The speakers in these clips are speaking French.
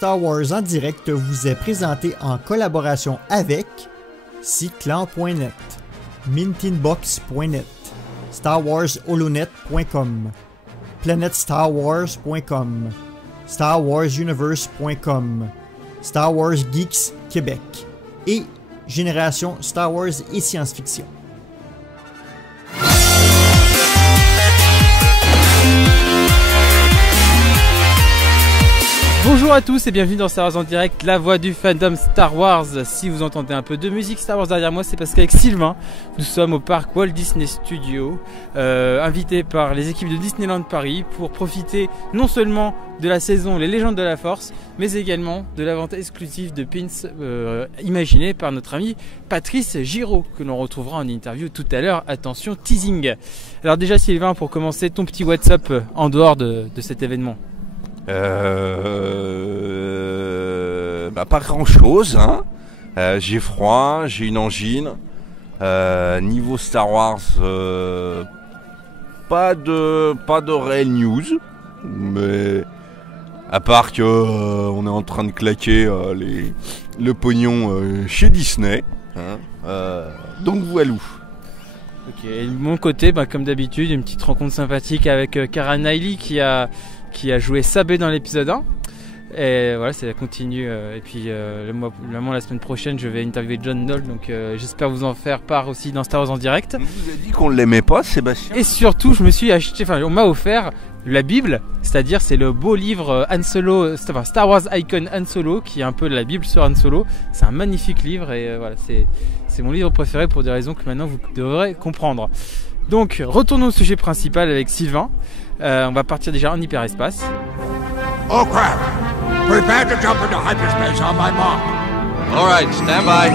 Star Wars en direct vous est présenté en collaboration avec Cyclan.net, Mintinbox.net, StarWarsHolonet.com, PlanetStarWars.com, StarWarsUniverse.com, Star Wars Geeks Québec et Génération Star Wars et Science-Fiction. Bonjour à tous et bienvenue dans Star Wars en direct, la voix du fandom Star Wars. Si vous entendez un peu de musique Star Wars derrière moi, c'est parce qu'avec Sylvain, nous sommes au parc Walt Disney Studios, invités par les équipes de Disneyland Paris pour profiter non seulement de la saison Les Légendes de la Force, mais également de la vente exclusive de pins imaginée par notre ami Patrice Giraud, que l'on retrouvera en interview tout à l'heure. Attention, teasing. Alors déjà Sylvain, pour commencer, ton petit WhatsApp en dehors de cet événement. Pas grand chose, hein. J'ai froid, j'ai une angine. Niveau Star Wars, pas de réelle news, mais à part que on est en train de claquer le pognon chez Disney, hein. Donc voilà. Ok, et de mon côté, comme d'habitude, une petite rencontre sympathique avec Cara Knightley qui a joué Sabé dans l'épisode 1. Et voilà, ça continue. Et puis la semaine prochaine, je vais interviewer John Knoll. Donc j'espère vous en faire part aussi dans Star Wars en direct. On vous a dit qu'on ne l'aimait pas, Sébastien. Et surtout, je me suis acheté, on m'a offert la Bible, c'est-à-dire c'est le beau livre Han Solo, Star Wars Icon Han Solo, qui est un peu la Bible sur Han Solo. C'est un magnifique livre et voilà, c'est mon livre préféré pour des raisons que maintenant vous devrez comprendre. Donc retournons au sujet principal avec Sylvain. On va partir déjà en hyperespace. Oh crap! Prepare to jump into hyperspace on my mark. All right, stand by.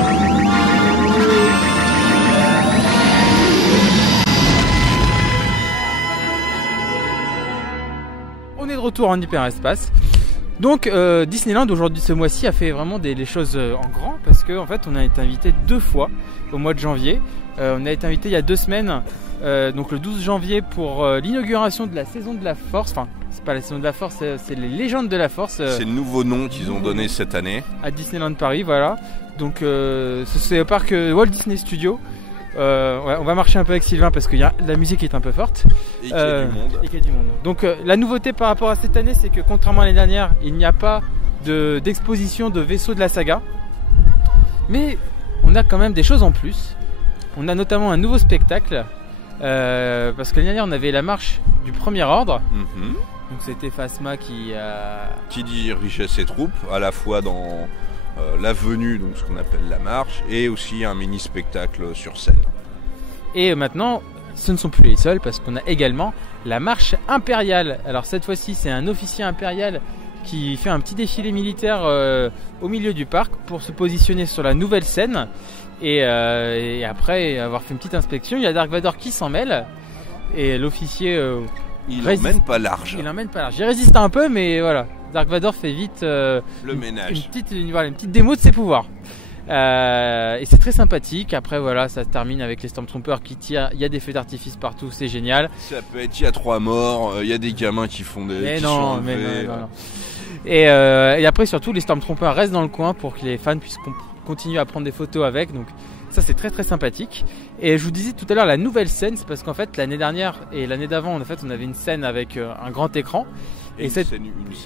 On est de retour en hyperespace. Donc Disneyland aujourd'hui ce mois-ci a fait vraiment les choses en grand parce qu'en fait on a été invité 2 fois au mois de janvier. On a été invité il y a 2 semaines, donc le 12 janvier pour l'inauguration de la saison de la Force. Enfin, c'est pas la saison de la Force, c'est les Légendes de la Force. C'est le nouveau nom qu'ils ont donné cette année. À Disneyland Paris, voilà. Donc c'est au parc Walt Disney Studios. Ouais, on va marcher un peu avec Sylvain parce que la musique est un peu forte. Et qu'il y a du monde. Et qu'il y a du monde. Donc la nouveauté par rapport à cette année, c'est que contrairement à l'année dernière, il n'y a pas d'exposition de vaisseaux de la saga. Mais on a quand même des choses en plus. On a notamment un nouveau spectacle. Parce que l'année dernière, on avait la marche du Premier Ordre. Mm-hmm. Donc c'était Phasma qui dirigeait ses troupes, à la fois dans la venue, donc ce qu'on appelle la marche, et aussi un mini-spectacle sur scène. Et maintenant, ce ne sont plus les seuls, parce qu'on a également la marche impériale. Alors cette fois-ci, c'est un officier impérial qui fait un petit défilé militaire au milieu du parc pour se positionner sur la nouvelle scène. Et après avoir fait une petite inspection, il y a Dark Vador qui s'en mêle. Et l'officier... il n'emmène pas large. Il n'emmène pas large. Il résiste un peu, mais voilà. Dark Vador fait vite le ménage. Une petite démo de ses pouvoirs. Et c'est très sympathique. Après, voilà, ça se termine avec les Stormtroopers qui tirent. Il y a des feux d'artifice partout, c'est génial. Ça peut être, il y a 3 morts, il y a des gamins qui font des. Mais non. Et après, surtout, les Stormtroopers restent dans le coin pour que les fans puissent continuer à prendre des photos avec. Donc, ça, c'est très très sympathique. Et je vous disais tout à l'heure, la nouvelle scène, c'est parce qu'en fait, l'année dernière et l'année d'avant, en fait, on avait une scène avec un grand écran. Et une scène unique.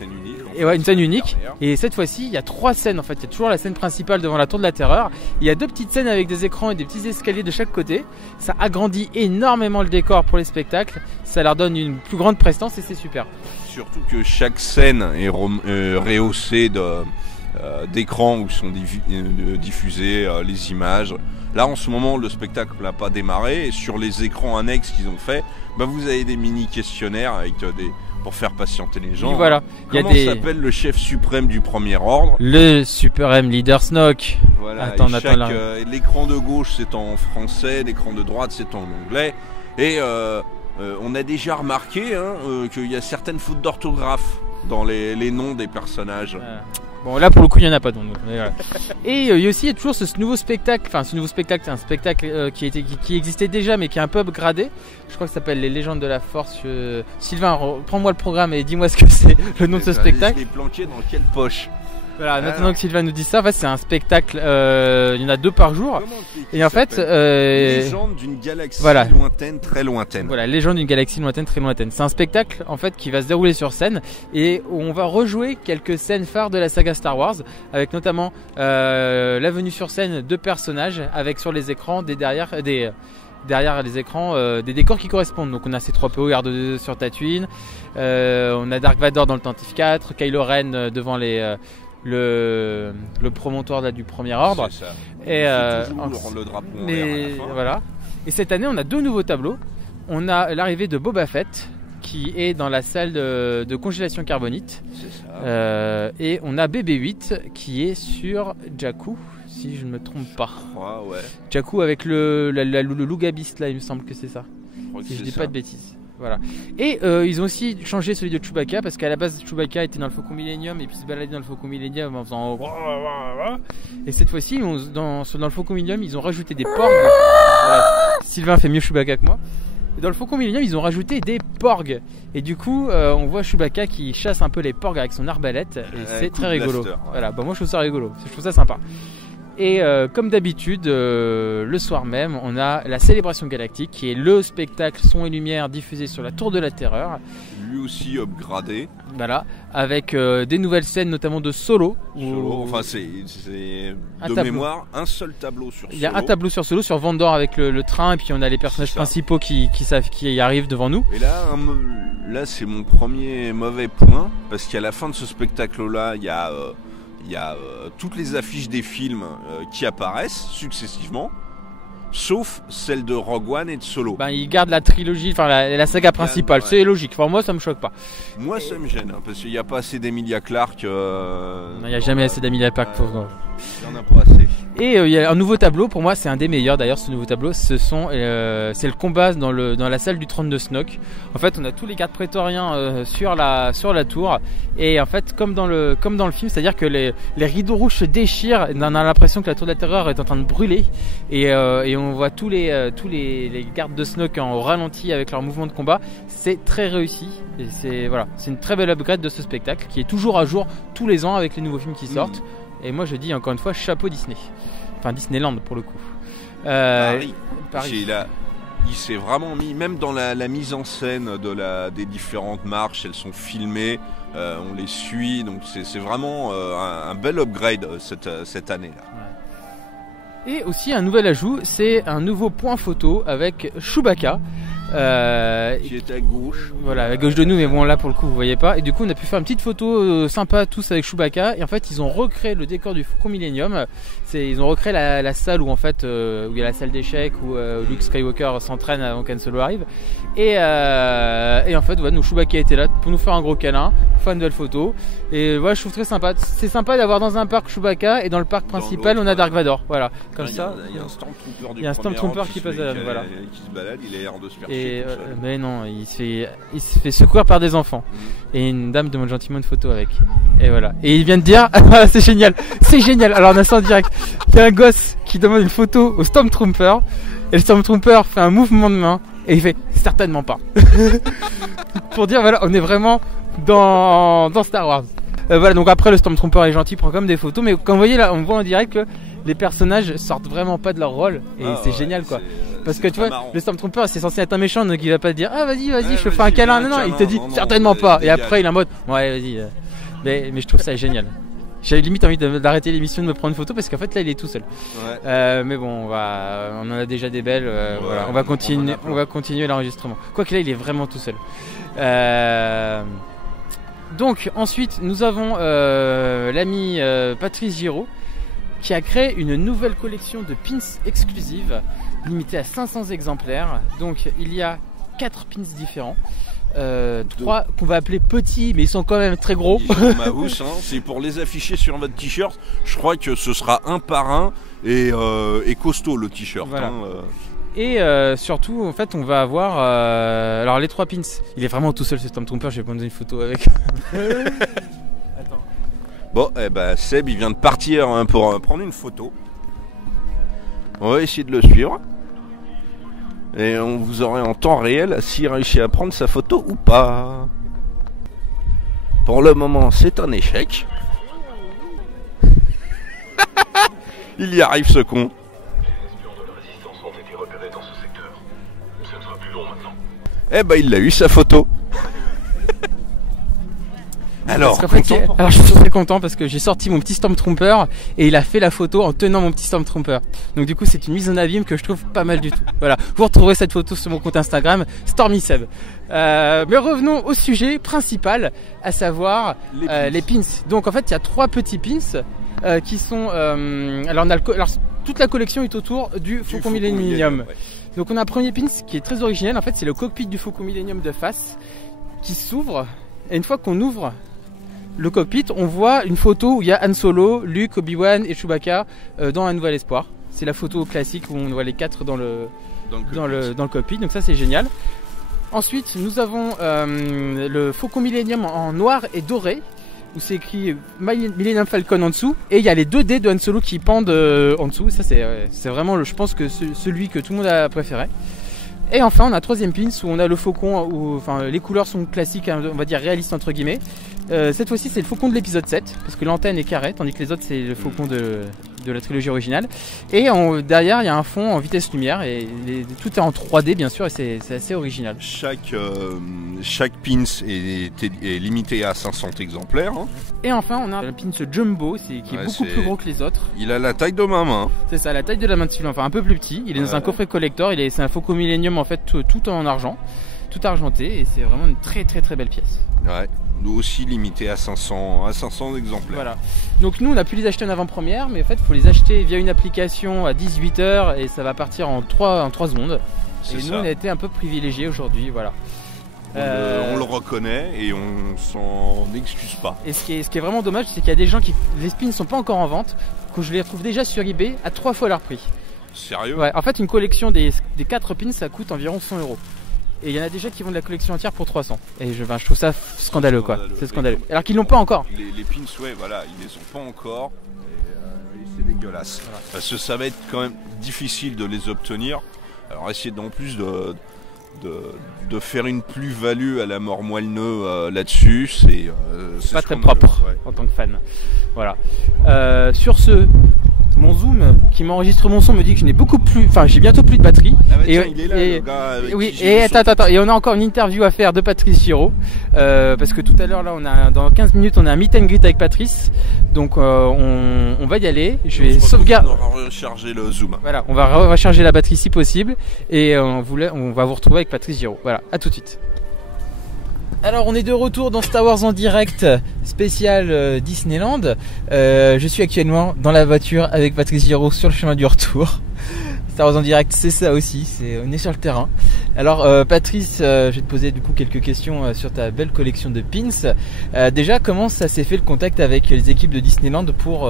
Et ouais, une scène unique. Et cette fois-ci, il y a 3 scènes en fait. Il y a toujours la scène principale devant la Tour de la Terreur. Il y a 2 petites scènes avec des écrans et des petits escaliers de chaque côté. Ça agrandit énormément le décor pour les spectacles. Ça leur donne une plus grande prestance et c'est super. Surtout que chaque scène est rehaussée d'écrans où sont diffusées les images. Là en ce moment le spectacle n'a pas démarré et sur les écrans annexes qu'ils ont fait, vous avez des mini questionnaires avec pour faire patienter les gens. Et voilà. Comment s'appelle le chef suprême du Premier Ordre? Le Supreme Leader Snoke. Voilà. L'écran de gauche c'est en français, l'écran de droite c'est en anglais. Et on a déjà remarqué qu'il y a certaines fautes d'orthographe dans les noms des personnages. Bon, là pour le coup, il n'y en a pas donc. Mais voilà. Et il y a aussi toujours ce nouveau spectacle. Enfin, ce nouveau spectacle, c'est un spectacle qui existait déjà, mais qui est un peu upgradé. Je crois que ça s'appelle Les Légendes de la Force. Sylvain, prends-moi le programme et dis-moi ce que c'est le nom de ce spectacle. Je l'ai planqué dans quelle poche? Voilà, maintenant que Sylvain nous dit ça, en fait, c'est un spectacle. Il y en a 2 par jour. Et en fait, Légende d'une galaxie lointaine, très lointaine. Voilà, Légende d'une galaxie lointaine, très lointaine. C'est un spectacle en fait qui va se dérouler sur scène et où on va rejouer quelques scènes phares de la saga Star Wars, avec notamment la venue sur scène de personnages, avec sur les écrans derrière les écrans des décors qui correspondent. Donc on a C3PO R2D2 sur Tatooine, on a Dark Vador dans le Tantive 4, Kylo Ren devant le promontoire là, du Premier Ordre. C'est ça. Et le drapeau en l'air à la fin. voilà. Et cette année, on a 2 nouveaux tableaux. On a l'arrivée de Boba Fett qui est dans la salle de congélation carbonite. C'est ça. Et on a BB-8 qui est sur Jakku, si je ne me trompe pas. Ouais. Jakku avec le Lougabist là, il me semble que c'est ça. Si je dis pas de bêtises. Voilà. Et ils ont aussi changé celui de Chewbacca parce qu'à la base Chewbacca était dans le Faucon Millenium et puis se baladait dans le Faucon Millenium en faisant et cette fois-ci dans le Faucon Millenium ils ont rajouté des porgs. Voilà. Sylvain fait mieux Chewbacca que moi. Et dans le Faucon Millenium ils ont rajouté des porgs et du coup on voit Chewbacca qui chasse un peu les porgs avec son arbalète et c'est très rigolo. Blaster, ouais. Voilà, moi je trouve ça rigolo, je trouve ça sympa. Et comme d'habitude, le soir même, on a la Célébration Galactique, qui est le spectacle son et lumière diffusé sur la Tour de la Terreur. Lui aussi upgradé. Voilà, avec des nouvelles scènes, notamment de Solo. Enfin, c'est de tableau. Mémoire, un seul tableau sur Solo. Il y a un tableau sur Solo, sur Vandor avec le train, et puis on a les personnages principaux qui arrivent devant nous. Et là c'est mon premier mauvais point, parce qu'à la fin de ce spectacle-là, il y a toutes les affiches des films qui apparaissent successivement, sauf celle de Rogue One et de Solo. Ben, ils gardent la trilogie, enfin la saga principale, c'est logique. Enfin, moi, ça me choque pas. Moi, ça me gêne, parce qu'il n'y a pas assez d'Emilia Clarke. Il n'y a jamais assez d'Emilia Clarke pour moi. Il n'y en a pas assez. Et il y a un nouveau tableau, pour moi c'est un des meilleurs d'ailleurs ce nouveau tableau, c'est le combat dans la salle du trône de Snoke. En fait on a tous les gardes prétoriens sur la tour et en fait comme dans le film, c'est à dire que les rideaux rouges se déchirent, on a l'impression que la tour de la terreur est en train de brûler et on voit tous les gardes de Snoke en ralenti avec leur mouvement de combat. C'est très réussi et c'est une très belle upgrade de ce spectacle qui est toujours à jour tous les ans avec les nouveaux films qui sortent. Et moi je dis encore une fois chapeau Disney. Enfin Disneyland pour le coup. Paris. Paris. Il s'est vraiment mis, même dans la mise en scène des différentes marches, elles sont filmées, on les suit, donc c'est vraiment un bel upgrade cette année-là. Ouais. Et aussi un nouvel ajout, c'est un nouveau point photo avec Chewbacca. Qui est à gauche. Voilà, à gauche de nous, mais bon là pour le coup vous voyez pas. Et du coup on a pu faire une petite photo sympa tous avec Chewbacca. Et en fait ils ont recréé le décor du Faucon Millenium. Ils ont recréé la salle où en fait où il y a la salle d'échecs où Luke Skywalker s'entraîne avant qu'Han Solo arrive. Et en fait nous Chewbacca était là pour nous faire un gros câlin, faire une nouvelle photo. Et voilà, je trouve très sympa. C'est sympa d'avoir dans un parc Chewbacca et dans le parc principal on a Dark Vador. Voilà, comme ça. Il y a un Stormtrooper Il y a un Stormtrooper qui passe à la voilà. Qui se balade, il a l'air de se faire. Mais non, il se fait secourir par des enfants. Et une dame demande gentiment une photo avec. Et voilà. Et il vient de dire, c'est génial, c'est génial. Alors on a ça en direct. Il y a un gosse qui demande une photo au Stormtrooper. Et le Stormtrooper fait un mouvement de main. Et il fait, certainement pas. Pour dire, voilà, on est vraiment dans Star Wars. Voilà, donc après le Stormtrooper est gentil, prend comme des photos. Mais comme vous voyez là, on voit en direct que les personnages sortent vraiment pas de leur rôle. Et c'est génial quoi. Parce que tu vois, le Stormtrooper c'est censé être un méchant, donc il va pas te dire ah vas-y je te fais un câlin. Non, il te dit certainement pas. Et après il est en mode ouais vas-y. Mais je trouve ça génial. J'avais limite envie d'arrêter l'émission de me prendre une photo parce qu'en fait là il est tout seul. Ouais. Mais bon on en a déjà des belles. Voilà, on va continuer l'enregistrement. Quoique là il est vraiment tout seul. Donc ensuite nous avons l'ami Patrice Giraud qui a créé une nouvelle collection de pins exclusives limitée à 500 exemplaires. Donc il y a 4 pins différents. 3 qu'on va appeler petits, mais ils sont quand même très gros. C'est pour les afficher sur votre t-shirt. Je crois que ce sera un par un et costaud le t-shirt. Voilà. Et surtout, en fait, on va avoir. Alors, les 3 pins, il est vraiment tout seul ce Stormtrooper. Je vais prendre une photo avec. Attends. Bon, eh ben Seb, il vient de partir hein, pour prendre une photo. On va essayer de le suivre. Et on vous aurait en temps réel s'il réussit à prendre sa photo ou pas. Pour le moment, c'est un échec. Il y arrive ce con. Eh ben il a eu sa photo. Alors, alors je suis très content parce que j'ai sorti mon petit Stormtrooper et il a fait la photo en tenant mon petit Stormtrooper. Donc du coup c'est une mise en abîme que je trouve pas mal du tout. Voilà, vous retrouverez cette photo sur mon compte Instagram StormySeb. Mais revenons au sujet principal, à savoir les pins. Donc en fait il y a 3 petits pins qui sont... alors toute la collection est autour du Faucon Millenium. Ouais. Donc on a un premier pins qui est très original, en fait c'est le cockpit du Faucon Millenium de face qui s'ouvre. Et une fois qu'on ouvre le cockpit, on voit une photo où il y a Han Solo, Luke, Obi-Wan et Chewbacca dans Un Nouvel Espoir. C'est la photo classique où on voit les 4 dans le cockpit, donc ça c'est génial. Ensuite nous avons le Faucon Millenium en noir et doré, où c'est écrit Millennium Falcon en dessous, et il y a les 2 dés de Han Solo qui pendent en dessous. Ça c'est vraiment je pense que celui que tout le monde a préféré. Et enfin on a un 3ème pins où on a le faucon où enfin les couleurs sont classiques, on va dire réalistes entre guillemets. Cette fois-ci c'est le faucon de l'épisode 7 parce que l'antenne est carrée tandis que les autres c'est le faucon de la trilogie originale. Et derrière il y a un fond en vitesse lumière et tout est en 3D bien sûr et c'est assez original. Chaque pins est limité à 500 exemplaires. Hein. Et enfin on a un pins jumbo qui est beaucoup plus gros que les autres. Il a la taille de ma main. C'est ça, la taille de la main de Sylvain, enfin un peu plus petit. Il est dans un coffret collector, c'est un Faucon Millenium en fait tout en argent, tout argenté et c'est vraiment une très très très belle pièce. Ouais. Nous aussi limité à 500 exemplaires. Voilà. Donc nous on a pu les acheter en avant-première, mais en fait il faut les acheter via une application à 18h et ça va partir en 3 secondes. Et nous on a été un peu privilégiés aujourd'hui, voilà. On le reconnaît et on s'en excuse pas. Et ce qui est vraiment dommage, c'est qu'il y a des gens les spins ne sont pas encore en vente, que je les retrouve déjà sur eBay à 3 fois leur prix. Sérieux? Ouais, en fait une collection des 4 pins ça coûte environ 100 €. Et il y en a déjà qui vendent la collection entière pour 300. Et je trouve ça scandaleux quoi. C'est scandaleux. Alors qu'ils l'ont pas encore. Les pins, ouais, voilà, ils les ont pas encore. Et c'est dégueulasse. Voilà. Parce que ça va être quand même difficile de les obtenir. Alors essayez en plus de faire une plus-value à la mort moelleux là-dessus, c'est pas très propre en tant que fan. Voilà. Sur ce, mon Zoom qui m'enregistre mon son me dit que j'ai bientôt plus de batterie. Ah bah tiens, il est là, le gars avec attends, et on a encore une interview à faire de Patrice Giraud parce que tout à l'heure là dans 15 minutes on a un meet and greet avec Patrice. Donc on va y aller. Je vais sauvegarder. On va recharger le Zoom. Voilà, on va recharger la batterie si possible et on va vous retrouver avec Patrice Giraud. Voilà, à tout de suite. Alors on est de retour dans Star Wars en direct spécial Disneyland. Je suis actuellement dans la voiture avec Patrice Giraud sur le chemin du retour. Star Wars en direct c'est ça aussi, on est sur le terrain. Alors Patrice, je vais te poser du coup quelques questions sur ta belle collection de pins. Déjà comment ça s'est fait le contact avec les équipes de Disneyland pour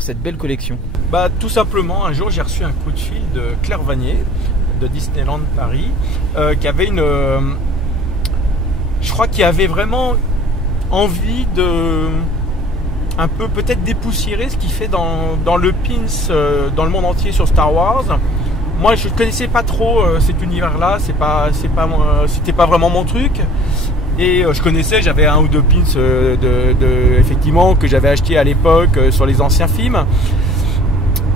cette belle collection? Bah tout simplement un jour j'ai reçu un coup de fil de Claire Vanier de Disneyland Paris qui avait je crois qu'il avait vraiment envie de un peu peut-être dépoussiérer ce qu'il fait dans le pins dans le monde entier sur Star Wars. Moi je ne connaissais pas trop cet univers-là, c'était pas vraiment mon truc. Et je connaissais, j'avais 1 ou 2 pins effectivement que j'avais acheté à l'époque sur les anciens films.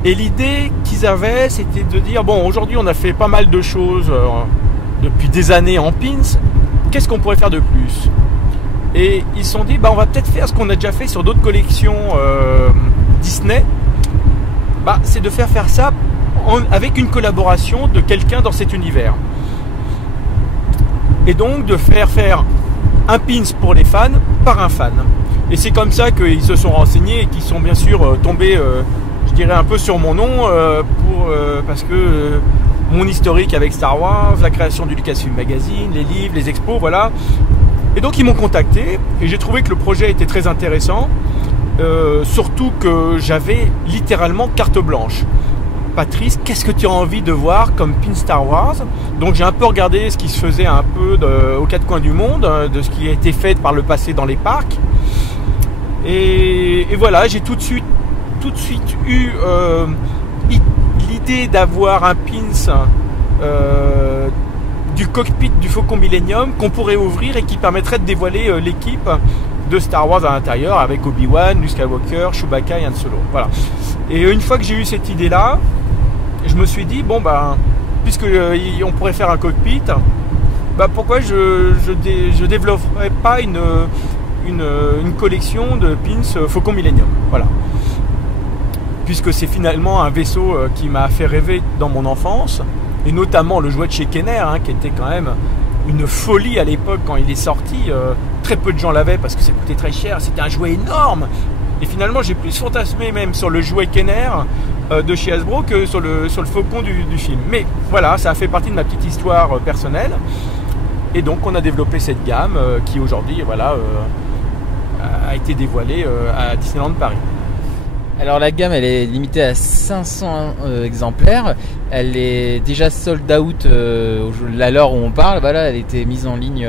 Et l'idée qu'ils avaient, c'était de dire bon, aujourd'hui on a fait pas mal de choses depuis des années en pins. Qu'est-ce qu'on pourrait faire de plus? Et ils se sont dit on va peut-être faire ce qu'on a déjà fait sur d'autres collections Disney. C'est de faire ça avec une collaboration de quelqu'un dans cet univers. Et donc de faire un pins pour les fans par un fan. Et c'est comme ça qu'ils se sont renseignés et qu'ils sont bien sûr tombés, je dirais un peu sur mon nom parce que mon historique avec Star Wars, la création du Lucasfilm Magazine, les livres, les expos, voilà. Et donc ils m'ont contacté et j'ai trouvé que le projet était très intéressant, surtout que j'avais littéralement carte blanche. Patrice, qu'est-ce que tu as envie de voir comme pin Star Wars? Donc j'ai un peu regardé ce qui se faisait un peu aux 4 coins du monde, de ce qui a été fait par le passé dans les parcs. Et voilà, j'ai tout de suite eu l'idée d'avoir un pins du cockpit du Faucon Millenium qu'on pourrait ouvrir et qui permettrait de dévoiler l'équipe de Star Wars à l'intérieur avec Obi-Wan, Luke Skywalker, Chewbacca et Han Solo. Voilà. Et une fois que j'ai eu cette idée-là, je me suis dit, bon ben, puisque on pourrait faire un cockpit, bah pourquoi je développerais pas une collection de pins Faucon Millenium. Voilà. Puisque c'est finalement un vaisseau qui m'a fait rêver dans mon enfance, et notamment le jouet de chez Kenner, hein, qui était quand même une folie à l'époque quand il est sorti. Très peu de gens l'avaient parce que ça coûtait très cher, c'était un jouet énorme. Et finalement j'ai plus fantasmé même sur le jouet Kenner de chez Hasbro que sur le Faucon du film. Mais voilà, ça a fait partie de ma petite histoire personnelle. Et donc on a développé cette gamme qui aujourd'hui voilà, a été dévoilée à Disneyland Paris. Alors la gamme elle est limitée à 500 exemplaires, elle est déjà sold out à l'heure où on parle, voilà, elle était mise en ligne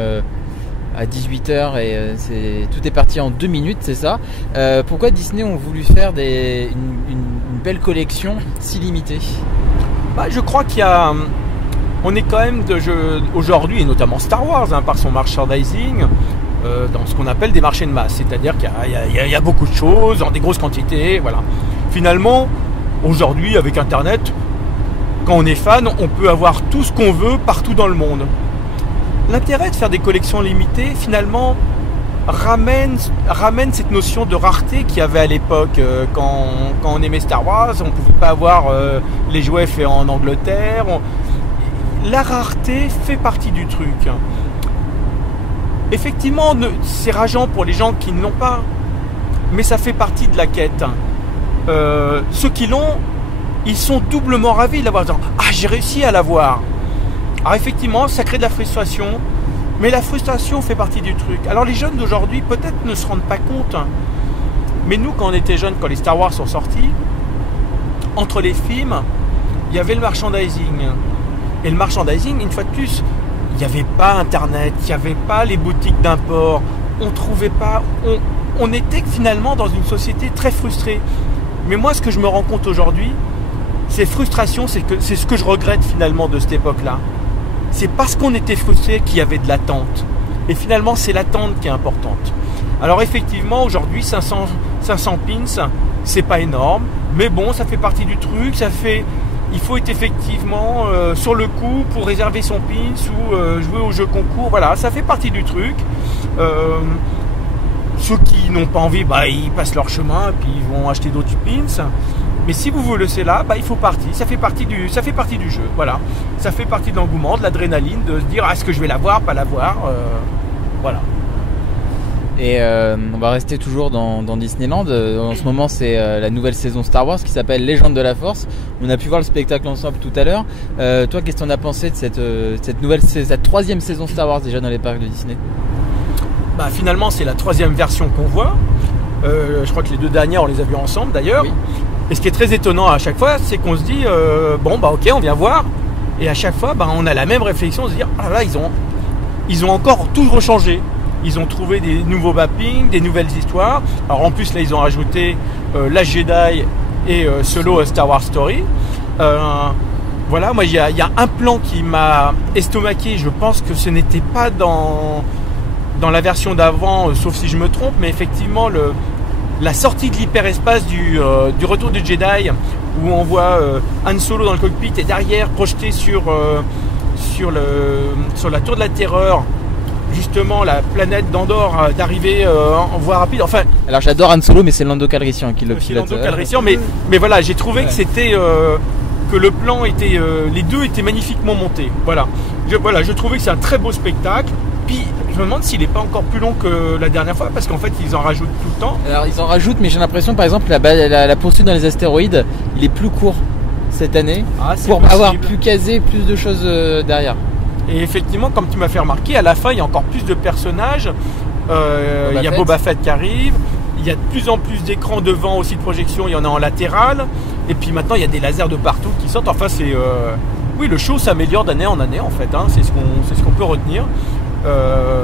à 18h et tout est parti en 2 minutes, c'est ça. Pourquoi Disney ont voulu faire une belle collection si limitée? Bah, je crois qu'il y a... On est quand même aujourd'hui, et notamment Star Wars, hein, par son merchandising, dans ce qu'on appelle des marchés de masse, c'est-à-dire qu'il y a beaucoup de choses en des grosses quantités, voilà. Finalement, aujourd'hui avec Internet, quand on est fan, on peut avoir tout ce qu'on veut partout dans le monde. L'intérêt de faire des collections limitées, finalement, ramène cette notion de rareté qu'il y avait à l'époque quand on aimait Star Wars. On ne pouvait pas avoir les jouets faits en Angleterre. La rareté fait partie du truc. Effectivement, c'est rageant pour les gens qui ne l'ont pas, mais ça fait partie de la quête. Ceux qui l'ont, ils sont doublement ravis de l'avoir. Ah, j'ai réussi à l'avoir. Alors effectivement, ça crée de la frustration, mais la frustration fait partie du truc. Alors les jeunes d'aujourd'hui peut-être ne se rendent pas compte, mais nous quand on était jeunes, quand les Star Wars sont sortis, entre les films, il y avait le merchandising. Et le merchandising, une fois de plus, il n'y avait pas Internet, il n'y avait pas les boutiques d'import, on trouvait pas, on était finalement dans une société très frustrée. Mais moi, ce que je me rends compte aujourd'hui, ces frustrations, c'est ce que je regrette finalement de cette époque-là. C'est parce qu'on était frustré qu'il y avait de l'attente. Et finalement, c'est l'attente qui est importante. Alors effectivement, aujourd'hui, 500 pins, c'est pas énorme, mais bon, ça fait partie du truc, il faut être effectivement sur le coup pour réserver son pins ou jouer au jeu concours. Voilà, ça fait partie du truc. Ceux qui n'ont pas envie, bah, ils passent leur chemin et puis ils vont acheter d'autres pins. Mais si vous voulez cela, bah, il faut partir. Ça fait partie du jeu. Voilà, ça fait partie de l'engouement, de l'adrénaline, de se dire est-ce que je vais l'avoir, pas l'avoir. Voilà. Et on va rester toujours dans Disneyland. En ce moment, c'est la nouvelle saison Star Wars qui s'appelle Légende de la Force. On a pu voir le spectacle ensemble tout à l'heure. Toi, qu'est-ce que tu en as pensé de cette troisième saison Star Wars déjà dans les parcs de Disney? Bah, finalement, c'est la troisième version qu'on voit. Je crois que les 2 dernières, on les a vues ensemble d'ailleurs. Oui. Et ce qui est très étonnant à chaque fois, c'est qu'on se dit bon, bah ok, on vient voir. Et à chaque fois, bah, on a la même réflexion, de se dire ah là, ils ont encore tout rechangé. Ils ont trouvé des nouveaux mappings, des nouvelles histoires. Alors en plus là ils ont rajouté la Jedi et Solo Star Wars Story. Voilà, moi il y a un plan qui m'a estomaqué. Je pense que ce n'était pas dans la version d'avant, sauf si je me trompe, mais effectivement la sortie de l'hyperespace du Retour du Jedi, où on voit Han Solo dans le cockpit et derrière projeté sur la tour de la Terreur. Justement la planète d'Andorre d'arriver en voie rapide. Enfin, alors j'adore Han Solo, mais c'est Lando Calrissian qui le pilote. Lando Calrissian, mais voilà, j'ai trouvé que c'était que le plan était, les deux étaient magnifiquement montés. Voilà, je trouvais que c'est un très beau spectacle. Puis je me demande s'il n'est pas encore plus long que la dernière fois, parce qu'en fait ils en rajoutent tout le temps. Alors ils en rajoutent, mais j'ai l'impression par exemple la poursuite dans les astéroïdes, il est plus court cette année pour avoir plus casé plus de choses derrière. Et effectivement, comme tu m'as fait remarquer, à la fin, il y a encore plus de personnages. Il y a Boba Fett qui arrive. Il y a de plus en plus d'écrans devant aussi de projection. Il y en a en latéral. Et puis maintenant, il y a des lasers de partout qui sortent. Enfin, oui, le show s'améliore d'année en année, en fait. Hein. C'est ce qu'on peut retenir.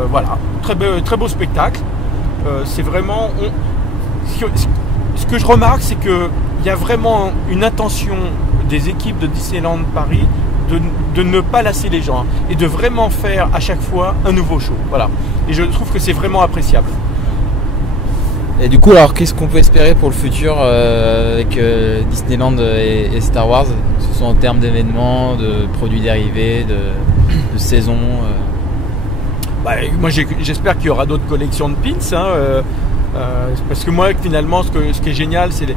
Voilà, très beau spectacle. C'est vraiment... ce que je remarque, c'est qu'il y a vraiment une intention des équipes de Disneyland Paris de ne pas lasser les gens et de vraiment faire à chaque fois un nouveau show. Voilà. Et je trouve que c'est vraiment appréciable. Et du coup, alors qu'est-ce qu'on peut espérer pour le futur avec Disneyland et Star Wars, que ce soit en termes d'événements, de produits dérivés, de saisons Moi, j'espère qu'il y aura d'autres collections de pins, parce que moi, finalement, ce qui est génial, c'est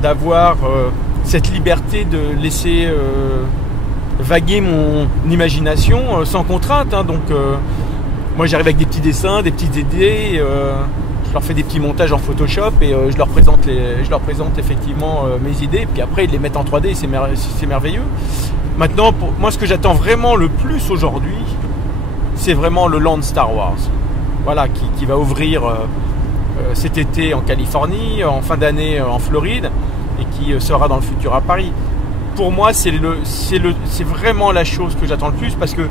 d'avoir cette liberté de laisser vaguer mon imagination sans contrainte. Donc, moi, j'arrive avec des petits dessins, des petites idées. Je leur fais des petits montages en Photoshop et je leur présente effectivement mes idées. Puis après, ils les mettent en 3D et c'est merveilleux. Maintenant, pour moi, ce que j'attends vraiment le plus aujourd'hui, c'est vraiment le Land Star Wars. Voilà, qui va ouvrir cet été en Californie, en fin d'année en Floride et qui sera dans le futur à Paris. Pour moi, c'est vraiment la chose que j'attends le plus parce que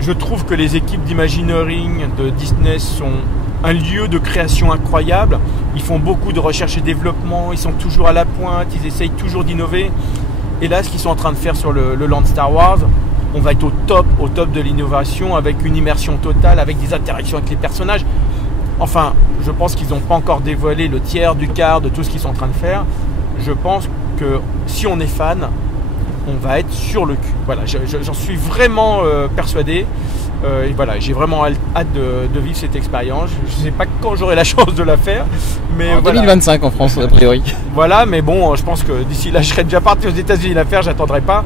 je trouve que les équipes d'Imagineering de Disney sont un lieu de création incroyable. Ils font beaucoup de recherche et développement, ils sont toujours à la pointe, ils essayent toujours d'innover. Et là, ce qu'ils sont en train de faire sur le Land Star Wars, on va être au top de l'innovation, avec une immersion totale, avec des interactions avec les personnages. Enfin, je pense qu'ils n'ont pas encore dévoilé le tiers du quart de tout ce qu'ils sont en train de faire. Je pense que si on est fan, on va être sur le cul. Voilà, j'en suis vraiment persuadé. Et voilà, j'ai vraiment hâte de vivre cette expérience. Je ne sais pas quand j'aurai la chance de la faire, mais en 2025 en France a priori. Voilà, mais bon, je pense que d'ici là, je serai déjà parti aux États-Unis la faire. J'attendrai pas.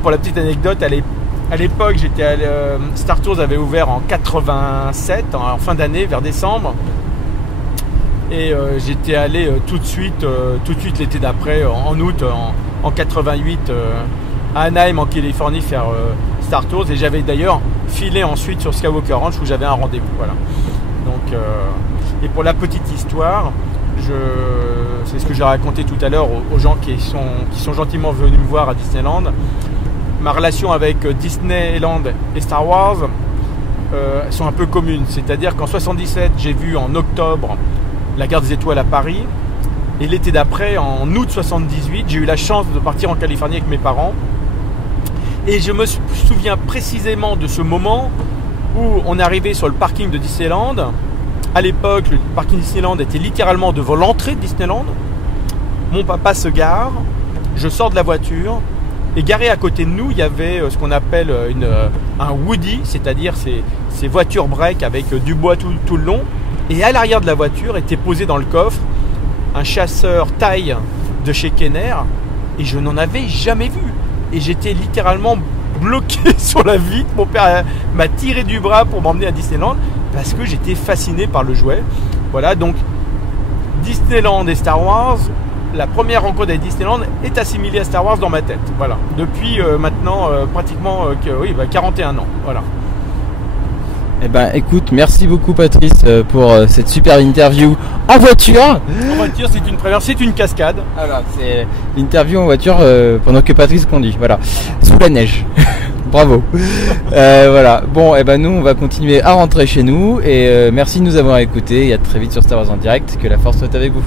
Pour la petite anecdote, à l'époque, j'étais allé, Star Tours avait ouvert en 87, en fin d'année, vers décembre, et j'étais allé tout de suite l'été d'après, en août, en 88, à Anaheim en Californie faire Star Tours, et j'avais d'ailleurs filé ensuite sur Skywalker Ranch où j'avais un rendez-vous. Voilà. Donc, et pour la petite histoire, c'est ce que j'ai raconté tout à l'heure aux gens qui sont gentiment venus me voir à Disneyland. Ma relation avec Disneyland et Star Wars sont un peu communes. C'est-à-dire qu'en 77, j'ai vu en octobre la Guerre des Étoiles à Paris. Et l'été d'après, en août 78, j'ai eu la chance de partir en Californie avec mes parents. Et je me souviens précisément de ce moment où on est arrivé sur le parking de Disneyland. À l'époque, le parking Disneyland était littéralement devant l'entrée de Disneyland. Mon papa se gare, je sors de la voiture, et garé à côté de nous, il y avait ce qu'on appelle un Woody, c'est-à-dire ces voitures break avec du bois tout le long. Et à l'arrière de la voiture était posé dans le coffre un chasseur taille de chez Kenner, et je n'en avais jamais vu. Et j'étais littéralement bloqué sur la vitre. Mon père m'a tiré du bras pour m'emmener à Disneyland parce que j'étais fasciné par le jouet. Voilà, donc Disneyland et Star Wars, la première rencontre avec Disneyland est assimilée à Star Wars dans ma tête. Voilà, depuis maintenant pratiquement 41 ans. Voilà. Eh ben écoute, merci beaucoup Patrice pour cette super interview en voiture. En voiture, c'est une première, c'est une cascade. Voilà, c'est l'interview en voiture pendant que Patrice conduit. Voilà, sous la neige. Bravo. Voilà. Bon, et ben nous on va continuer à rentrer chez nous et merci de nous avoir écoutés et à très vite sur Star Wars en direct. Que la force soit avec vous.